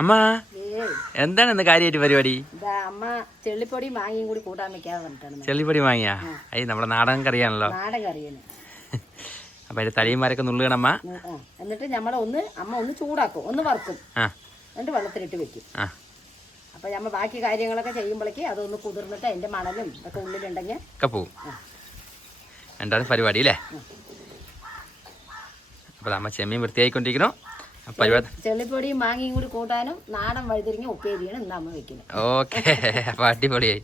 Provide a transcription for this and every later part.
അമ്മ എന്താണ് ഇന്ന് കാര്യമായിട്ട് പരിപാടി? അമ്മ ചെള്ളിപ്പൊടി മാങ്ങിയും കൂടി കൂട്ടാൻ വെക്കാതെ ചെള്ളിപ്പൊടി വാങ്ങിയാ അയ്യ നമ്മുടെ നാടൻ കറിയാണല്ലോ. നാടൻ കറിയാണ്. അപ്പൊ അതിന്റെ തലയുമാരൊക്കെ നുള്ളുകണമ്മ. എന്നിട്ട് നമ്മൾ ഒന്ന് അമ്മ ഒന്ന് ചൂടാക്കും ഒന്ന് വറുക്കും. എന്നിട്ട് വെള്ളത്തിലിട്ട് വെക്കും. അപ്പൊ നമ്മ ബാക്കി കാര്യങ്ങളൊക്കെ ചെയ്യുമ്പോഴേക്ക് അതൊന്ന് കുതിർന്നിട്ട് അതിന്റെ മണലും ഒക്കെ ഉള്ളിലുണ്ടെങ്കിൽ ഒക്കെ പോവും. എന്താണ് പരിപാടി അല്ലേ? അപ്പൊ അമ്മ ചെമ്മീൻ വൃത്തിയായിക്കൊണ്ടിരിക്കണോ ചെള്ളിപ്പൊടിയും മാങ്ങയും കൂടി കൂട്ടാനും നാടൻ വഴുതിരിഞ്ഞ ഉപ്പേരിയാണ് ഇന്ന് അമ്മ വെക്കുന്നത്. ഓക്കെ. അപ്പൊ അടിപൊളിയായി.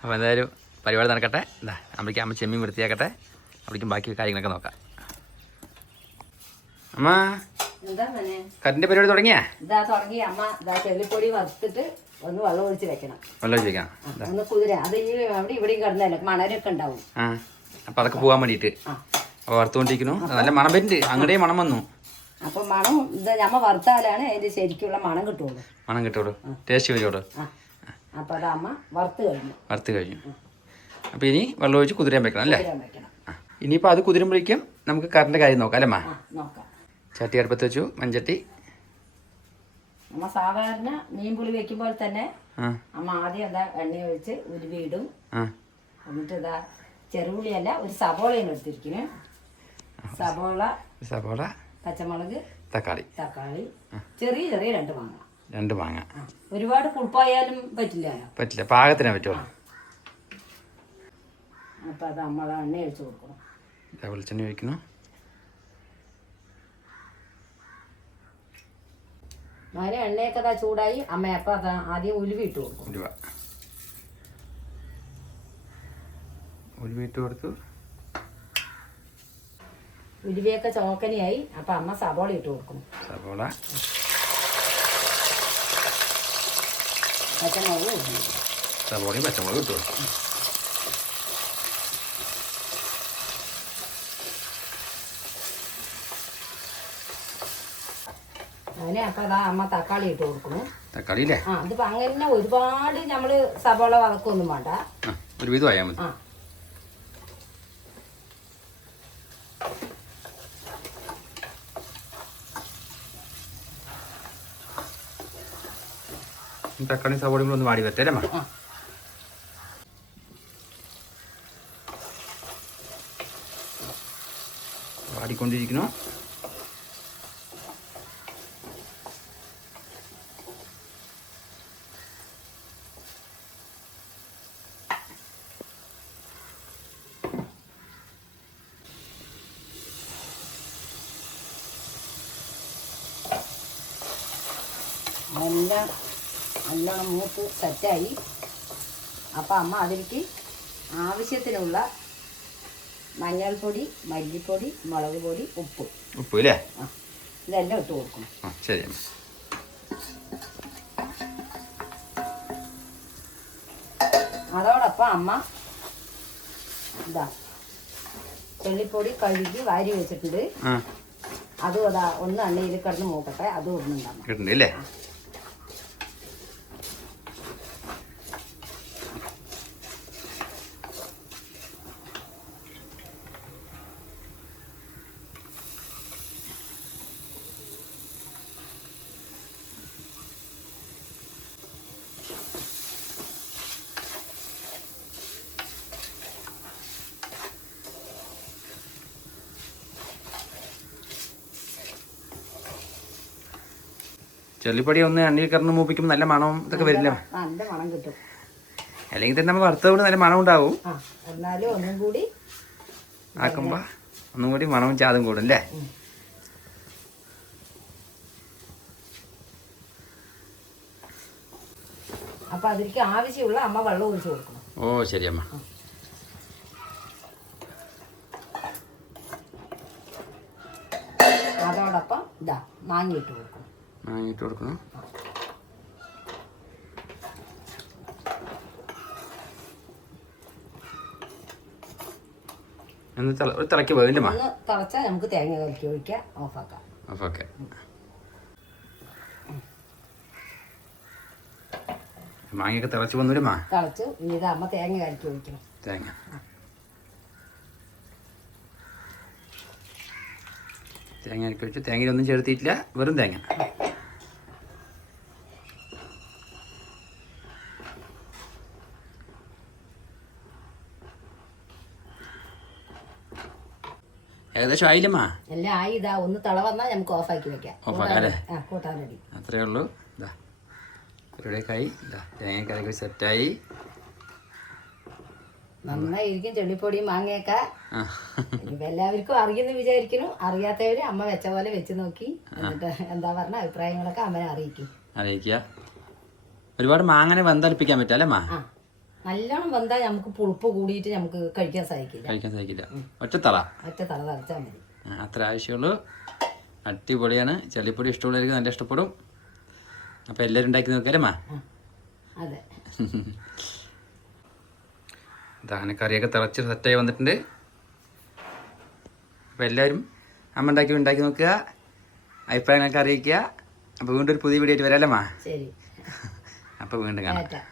അപ്പൊ എന്തായാലും പരിപാടി നടക്കട്ടെ. എന്താ അമ്മയ്ക്ക് അമ്മ ചെമ്മീൻ വൃത്തിയാക്കട്ടെ. അവിടേക്കും ബാക്കി കാര്യങ്ങളൊക്കെ നോക്കാം. അമ്മ കറിന്റെ പരിപാടി തുടങ്ങിയാ? ഇതാ തുടങ്ങി. അമ്മ ഇതാ ചെള്ളിപ്പൊടി വറുത്തിട്ട് ഒന്ന് വെള്ളം ഒഴിച്ച് വെക്കണം. വെള്ളം ഒഴിച്ചാ ഒന്ന് കുതിര. അത് ഈ അവിടെ ഇവിടെയും കിടന്നല്ലോ മണലൊക്കെ ഉണ്ടാവും. ആ അപ്പൊ അതൊക്കെ പോകാൻ വേണ്ടിയിട്ട്. ആ. അപ്പൊ വറുത്തുകൊണ്ടിരിക്കുന്നു. നല്ല മണം വരുന്നുണ്ട്. അങ്ങടേ മണം വന്നു. അപ്പൊ മണം ഇത് ഞമ്മ വറുത്താലാണ് അതിന്റെ ശരിക്കുള്ള മണം കിട്ടുള്ളൂ. മണം കിട്ടുള്ളൂ. ടേസ്റ്റ് വരുമോളൂ ആ. അപ്പൊ അത് അമ്മ വറുത്ത് കഴിഞ്ഞു. വറുത്ത് കഴിഞ്ഞു. അപ്പൊ ഇനി വെള്ളം ഒഴിച്ച് കുതിരാൻ വെക്കണം അല്ലേ? ഇനിയിപ്പോ. ഇനിയിപ്പോൾ അത് കുതിരുമ്പോഴേക്കും നമുക്ക് കറണ്ട് കാര്യം നോക്കാം അല്ലേ മാ നോക്കാം. ചട്ടി അടുപ്പത്ത് വെച്ചു മഞ്ചട്ടി നമ്മ സാധാരണ മീൻ പുളി വെക്കുമ്പോൾ തന്നെ അമ്മ ആദ്യം എന്താ എണ്ണ ഒഴിച്ച് ഉരുവിയിടും എന്നിട്ട് ഇതാ ചെറുപുളിയല്ല ഒരു സബോളയാണ് എടുത്തിരിക്കുന്നു സബോള സവാള. പച്ചമുളക് തക്കാളി. തക്കാളി. ചെറിയ ചെറിയ രണ്ട് മാങ്ങ. രണ്ട് മാങ്ങ. ഒരുപാട് പുളിപ്പായാലും പറ്റില്ല. പറ്റില്ല. പാകത്തിനെ പറ്റുള്ളൂ. അപ്പൊ അത് നമ്മൾ എണ്ണ ഒഴിച്ച് കൊടുക്കണം. വെളിച്ചെണ്ണ ഒഴിക്കണം മരം എണ്ണയൊക്കെ അതാ ചൂടായി. അമ്മ അപ്പൊ അതാ ആദ്യം ഉലുവി ഇട്ട് കൊടുക്കും. ഉലുവ. ഉലുവ ഇട്ട് കൊടുത്തു. ഉലുവിയൊക്കെ ചോക്കനിയായി അപ്പൊ അമ്മ സബോള ഇട്ട് കൊടുക്കും. സബോള. പച്ചമുളക് ഇട്ട് കൊടുക്കും. അങ്ങനെ അപ്പൊ അതാ അമ്മ തക്കാളി ഇട്ട് കൊടുക്കുന്നു. തക്കാളി ആ അതിപ്പോ അങ്ങനെ ഒരുപാട് നമ്മൾ സബോള വതക്കൊന്നും വേണ്ട. ആ ഒരു വിധം ആയാൽ മതി. ആ തക്കാളി സവാളയും കൂടെ ഒന്ന് വാടി വരട്ടെ അല്ലേ. വാടിക്കൊണ്ടിരിക്കുന്നു എല്ലാം നല്ലോണം മൂത്ത് സെറ്റായി. അപ്പം അമ്മ അതിലേക്ക് ആവശ്യത്തിനുള്ള മഞ്ഞൾപ്പൊടി മല്ലിപ്പൊടി മുളക് പൊടി ഉപ്പ്. ഉപ്പ് ഇല്ലേ ഇതെല്ലാം ഇട്ട് കൊടുക്കും ശരി അതോടൊപ്പം അമ്മ ഇതാ ചെള്ളിപ്പൊടി കഴുകി വാരി വെച്ചിട്ടുണ്ട്. അതും അതാ ഒന്ന് അണ്ണയിൽ കിടന്ന് നോക്കട്ടെ അതും കിട്ടുന്നുണ്ട് ചെള്ളിപ്പൊടി ഒന്ന് എണ്ണയിൽ കിടന്ന് മൂപ്പിക്കുമ്പോൾ നല്ല മണം ഇതൊക്കെ വരില്ല? നല്ല മണം കിട്ടും. അല്ലെങ്കിൽ തന്നെ നമ്മൾ നല്ല മണം ഉണ്ടാവും. ആക്കുമ്പോ എന്നാലും ഒന്നും കൂടി ആക്കുമ്പോൾ ഒന്നും കൂടി മണവും ചാതും കൂടും അല്ലേ? അപ്പൊ അതിലേക്ക് ആവശ്യമുള്ള അമ്മ വെള്ളം ഒഴിച്ച് കൊടുക്കണം. ഓ ശരി അമ്മ. അതോടൊപ്പം ഇതാ മാങ്ങിയിട്ട് കൊടുക്കണം വാങ്ങിയിട്ട് കൊടുക്കണം എന്ന് ഒരു തിളക്ക് വേണ്ടി തിളച്ചാൽ നമുക്ക് തേങ്ങ കലക്കി ഒഴിക്കാം. ഓഫാക്കാം. ഓഫാക്കാം. മാങ്ങയൊക്കെ തിളച്ച് വന്നൂല്ലേ മാ. തിളച്ച് ഇനി ഇത് അമ്മ തേങ്ങ കലക്കി ഒഴിക്കണം. തേങ്ങ. തേങ്ങ അരക്കി വെച്ചു. തേങ്ങയിലൊന്നും ചേർത്തിയിട്ടില്ല വെറും തേങ്ങ. ഏകദേശം ആയില്ലമ്മാ? എല്ലാം ആയി ഇതാ ഒന്ന് തള വന്നാൽ നമുക്ക് ഓഫാക്കി വെക്കാം. Off ആക്കാം അല്ലേ? കൂട്ടാൻ റെഡി അത്രേ ഉള്ളൂ. ഇതാ. ഇവിടേക്കായി ഇതാ തേങ്ങക്കറിയൊക്കെ സെറ്റായി. നന്നായിരിക്കും ചെള്ളിപ്പൊടിയും മാങ്ങയൊക്കെ. എല്ലാവർക്കും അറിയുന്നു വിചാരിക്കുന്നു. അറിയാത്തവര് അമ്മ വെച്ച പോലെ വെച്ച് നോക്കി. എന്നിട്ട് എന്താ പറഞ്ഞ അഭിപ്രായങ്ങളൊക്കെ അമ്മനെ അറിയിക്കും. അറിയിക്കുക. ഒരുപാട് മാങ്ങനെ വന്തളിപ്പിക്കാൻ പറ്റും അല്ലേ ആ. നല്ലോണം വന്നാൽ നമുക്ക് പുളിപ്പ് കൂടിയിട്ട് നമുക്ക് കഴിക്കാൻ സാധിക്കില്ല. കഴിക്കാൻ സാധിക്കില്ല. ഒറ്റത്തള ഒറ്റത്തറ തള തളച്ചാൽ മതി. അത്ര ആവശ്യമുള്ളൂ. അടിപൊളിയാണ്. ചെളിപ്പൊടി ഇഷ്ടമുള്ളവർക്ക് നല്ല ഇഷ്ടപ്പെടും. അപ്പോൾ എല്ലാവരും ഉണ്ടാക്കി നോക്കാരമ്മ അതെ. ദാന കറിയൊക്കെ തിളച്ച് സെറ്റായി വന്നിട്ടുണ്ട്. അപ്പോൾ എല്ലാവരും അമ്മ ഉണ്ടാക്കി ഉണ്ടാക്കി നോക്കുക. അഭിപ്രായങ്ങൾക്ക് അറിയിക്കുക. അപ്പോൾ വീണ്ടും ഒരു പുതിയ വീഡിയോ ആയിട്ട് വരാമല്ലേ അപ്പോൾ വീണ്ടും കാണാം.